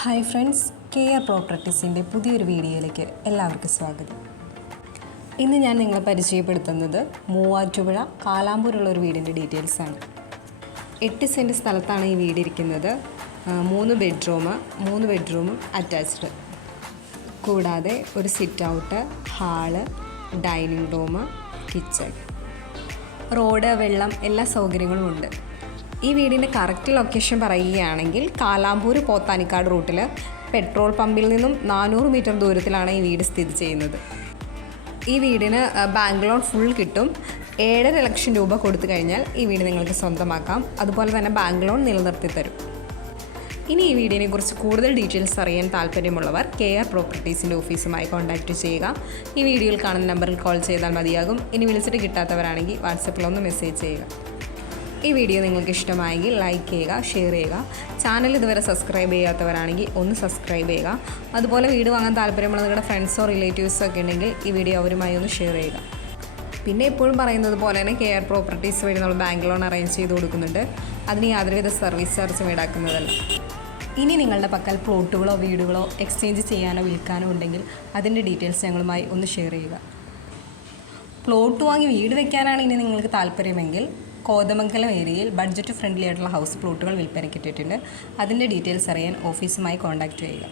Hi friends K R പ്രോപ്പർട്ടീസിന്റെ പുതിയൊരു വീഡിയോയിലേക്ക് എല്ലാവർക്കും സ്വാഗതം. ഇന്ന് ഞാൻ നിങ്ങളെ പരിചയപ്പെടുത്തുന്നത് മൂവാറ്റുപുഴ കാലാമ്പൂരുള്ള ഒരു വീടിന്റെ ഡീറ്റെയിൽസാണ് എട്ട് സെന്റ് സ്ഥലത്താണ് ഈ വീട് ഇരിക്കുന്നത്. മൂന്ന് ബെഡ്റൂം മൂന്ന് ബെഡ്റൂമും അറ്റാച്ച്ഡ്. കൂടാതെ ഒരു sit out hall dining room kitchen. Road വെള്ളം എല്ലാ സൗകര്യങ്ങളും ഉണ്ട്. ഈ വീടിന്റെ കറക്റ്റ് ലൊക്കേഷൻ പറയുകയാണെങ്കിൽ കാലാമ്പൂർ പോത്താനിക്കാട് റൂട്ടിൽ പെട്രോൾ പമ്പിൽ നിന്നും നാനൂറ് മീറ്റർ ദൂരത്തിലാണ് ഈ വീട് സ്ഥിതി ചെയ്യുന്നത്. ഈ വീടിന് ബാങ്ക് ലോൺ ഫുൾ കിട്ടും. ഏഴര ലക്ഷം രൂപ കൊടുത്തു കഴിഞ്ഞാൽ ഈ വീട് നിങ്ങൾക്ക് സ്വന്തമാക്കാം. അതുപോലെ തന്നെ ബാങ്ക് ലോൺ നിലനിർത്തി തരും. ഇനി ഈ വീടിനെ കുറിച്ച് കൂടുതൽ ഡീറ്റെയിൽസ് അറിയാൻ താല്പര്യമുള്ളവർ കെ ആർ പ്രോപ്പർട്ടീസിന്റെ ഓഫീസുമായി കോൺടാക്റ്റ് ചെയ്യുക. ഈ വീഡിയോയിൽ കാണുന്ന നമ്പറിൽ കോൾ ചെയ്താൽ മതിയാകും. ഇനി വിളിച്ചിട്ട് കിട്ടാത്തവരാണെങ്കിൽ വാട്സപ്പിൽ ഒന്ന് മെസ്സേജ് ചെയ്യുക. ഈ വീഡിയോ നിങ്ങൾക്ക് ഇഷ്ടമായെങ്കിൽ ലൈക്ക് ചെയ്യുക ഷെയർ ചെയ്യുക. ചാനൽ ഇതുവരെ സബ്സ്ക്രൈബ് ചെയ്യാത്തവരാണെങ്കിൽ ഒന്ന് സബ്സ്ക്രൈബ് ചെയ്യുക. അതുപോലെ വീട് വാങ്ങാൻ താല്പര്യമുള്ള നിങ്ങളുടെ ഫ്രണ്ട്സോ റിലേറ്റീവ്സോ ഒക്കെ ഉണ്ടെങ്കിൽ ഈ വീഡിയോ അവരുമായി ഒന്ന് ഷെയർ ചെയ്യുക. പിന്നെ എപ്പോഴും പറയുന്നത് പോലെ തന്നെ കെയർ പ്രോപ്പർട്ടീസ് വഴി നമ്മൾ ബാങ്ക് ലോൺ അറേഞ്ച് ചെയ്ത് കൊടുക്കുന്നുണ്ട്. അതിന് യാതൊരുവിധ സർവീസ് ചാർജും ഈടാക്കുന്നതല്ല. ഇനി നിങ്ങളുടെ പക്കൽ പ്ലോട്ടുകളോ വീടുകളോ എക്സ്ചേഞ്ച് ചെയ്യാനോ വിൽക്കാനോ ഉണ്ടെങ്കിൽ അതിന്റെ ഡീറ്റെയിൽസ് ഞങ്ങളുമായി ഒന്ന് ഷെയർ ചെയ്യുക. പ്ലോട്ട് വാങ്ങി വീട് വെക്കാനാണ് ഇനി നിങ്ങൾക്ക് താല്പര്യമെങ്കിൽ കോതമംഗലം ഏരിയയിൽ ബഡ്ജറ്റ് ഫ്രണ്ട്ലി ആയിട്ടുള്ള ഹൗസ് പ്ലോട്ടുകൾ വിൽപ്പനയ്ക്കിട്ടിട്ടുണ്ട് അതിന്റെ ഡീറ്റെയിൽസ് അറിയാൻ ഓഫീസുമായി കോൺടാക്റ്റ് ചെയ്യുക.